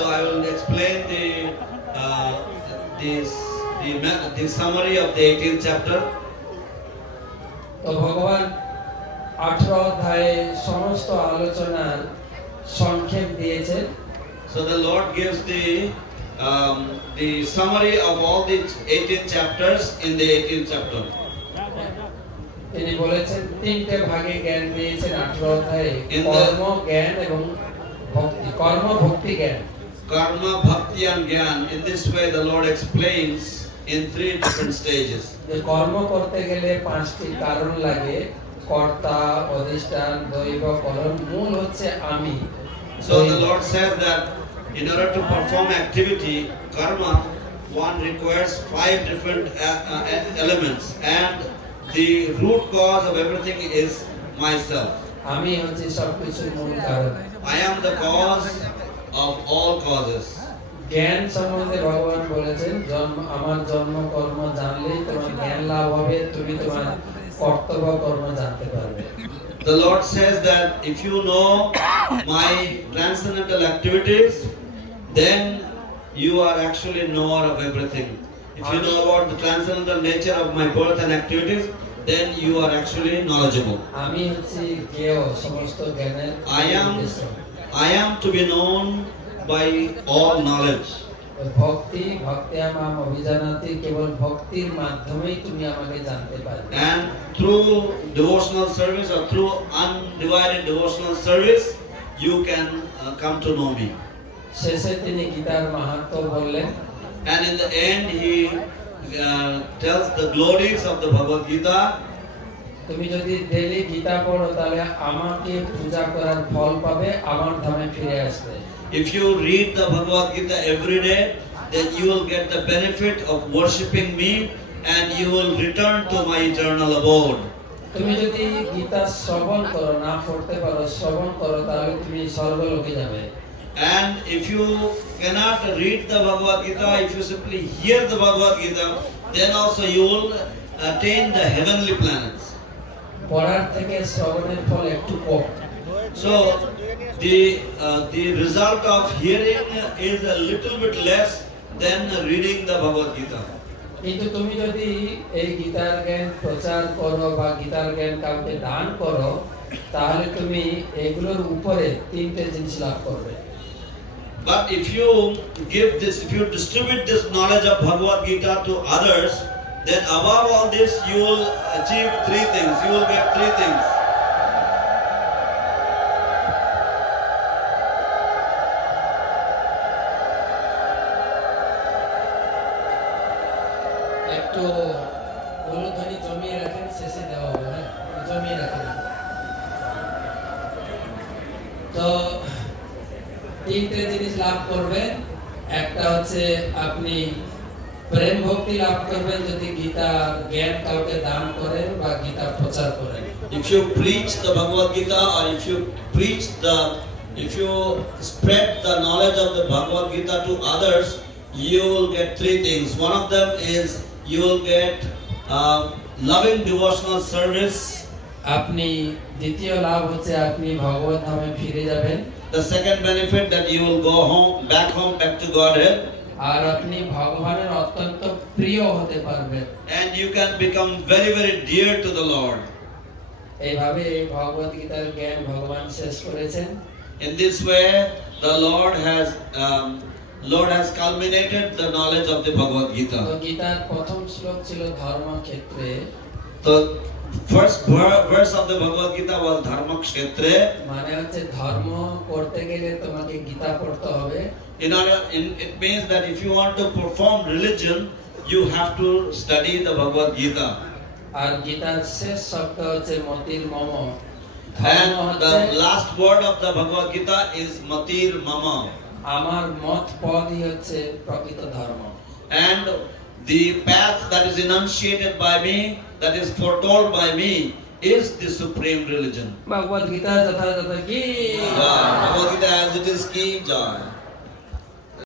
So I will explain the uh, this the, the summary of the 18th chapter. তো ভগবান আঠারো অধ্যায়ে সমস্ত আলোচনার সংক্ষেপ দিয়েছেন So the Lord gives the um, the summary of all the 18 chapters in the 18th chapter. তিনি বলেছেন তিনটে ভাগে জ্ঞান দিয়েছেন আঠারো অধ্যায়ে কর্ম জ্ঞান এবং ভক্তি কর্ম ভক্তি জ্ঞান Karma, Bhakti and Gyan. In this way, the Lord explains in three different stages. যে কর্ম করতে গেলে পাঁচটি কারণ লাগে কর্তা অধিষ্ঠান দৈব করণ মূল হচ্ছে আমি So the Lord says that in order to perform activity, karma, one requires five different uh, uh, elements, and the root cause of everything is myself. আমি হচ্ছে সবকিছুর মূল কারণ I am the cause of all causes. জ্ঞান সম্বন্ধে ভগবান বলেছেন জন্ম আমার জন্ম কর্ম জানলেই তোমার জ্ঞান লাভ হবে তুমি তোমার কর্তব্য কর্ম জানতে পারবে The Lord says that if you know my transcendental activities, then you are actually knower of everything. If you know about the transcendental nature of my birth and activities, then you are actually knowledgeable. আমি হচ্ছে জ্ঞেয় সমস্ত জ্ঞানের I am। I am to be known by all knowledge. ভক্তি ভক্তি আমার অভিজানাতি কেবল ভক্তির মাধ্যমেই তুমি আমাকে জানতে পারবে And through devotional service or through undivided devotional service, you can uh, come to know me. শেষে তিনি গীতার মাহাত্ম বললেন And in the end, he uh, tells the glories of the Bhagavad Gita. তুমি যদি ডেলি গীতা পড়ো তাহলে আমাকে পূজা করার ফল পাবে আমার ধামে ফিরে আসবে If you read the Bhagavad Gita every day, then you will get the benefit of worshiping me and you will return to my eternal abode. তুমি যদি গীতা শ্রবণ করো না পড়তে পারো শ্রবণ করো তাহলে তুমি স্বর্গলোকে যাবে And if you cannot read the Bhagavad Gita, if you simply hear the Bhagavad Gita, then also you will attain the heavenly planets. পড়ার থেকে শ্রবণের ফল একটু কম the uh, the result of hearing is a little bit less than reading the Bhagavad Gita. কিন্তু তুমি যদি এই গীতার জ্ঞান প্রচার করো বা গীতার জ্ঞান কাউকে দান করো তাহলে তুমি এগুলোর উপরে তিনটে জিনিস লাভ করবে But if you give this, if you distribute this knowledge of Bhagavad Gita to others, then above all this you will achieve three things. You will get three things. হ্যাঁ আপনি প্রেম ভক্তি লাভ করবেন যদি গীতা জ্ঞান কাউকে দান করেন বা গীতা প্রচার করেন If you preach the Bhagavad Gita or if you preach the, if you spread the knowledge of the Bhagavad Gita to others, you will get three things. One of them is you will get uh, loving devotional service. আপনি দ্বিতীয় লাভ হচ্ছে আপনি ভগবত ধামে ফিরে যাবেন The second benefit that you will go home, back home, back to Godhead, আর আপনি ভগবানের অত্যন্ত প্রিয় হতে পারবেন। And you can become very very dear to the Lord এইভাবে ভগবত গীতার জ্ঞান ভগবান শেষ করেছেন। In this way the Lord has Lord has culminated the knowledge of the Bhagavad Gita তো গীতার প্রথম শ্লোক ছিল ধর্ম ক্ষেত্রে তো first verse of the Bhagavad Gita was Dharma Kshetre. মানে হচ্ছে ধর্ম করতে গেলে তোমাকে গীতা পড়তে হবে In order, in, it means that if you want to perform religion, you have to study the Bhagavad Gita. আর গীতার শেষ শব্দ হচ্ছে মতির মম And the last word of the Bhagavad Gita is Matir Mama. আমার মত পদই হচ্ছে প্রকৃত ধর্ম And the path that is enunciated by me, that is foretold by me is the supreme religion. Bhagavad Gita Bhagavad Gita as it is ki jai.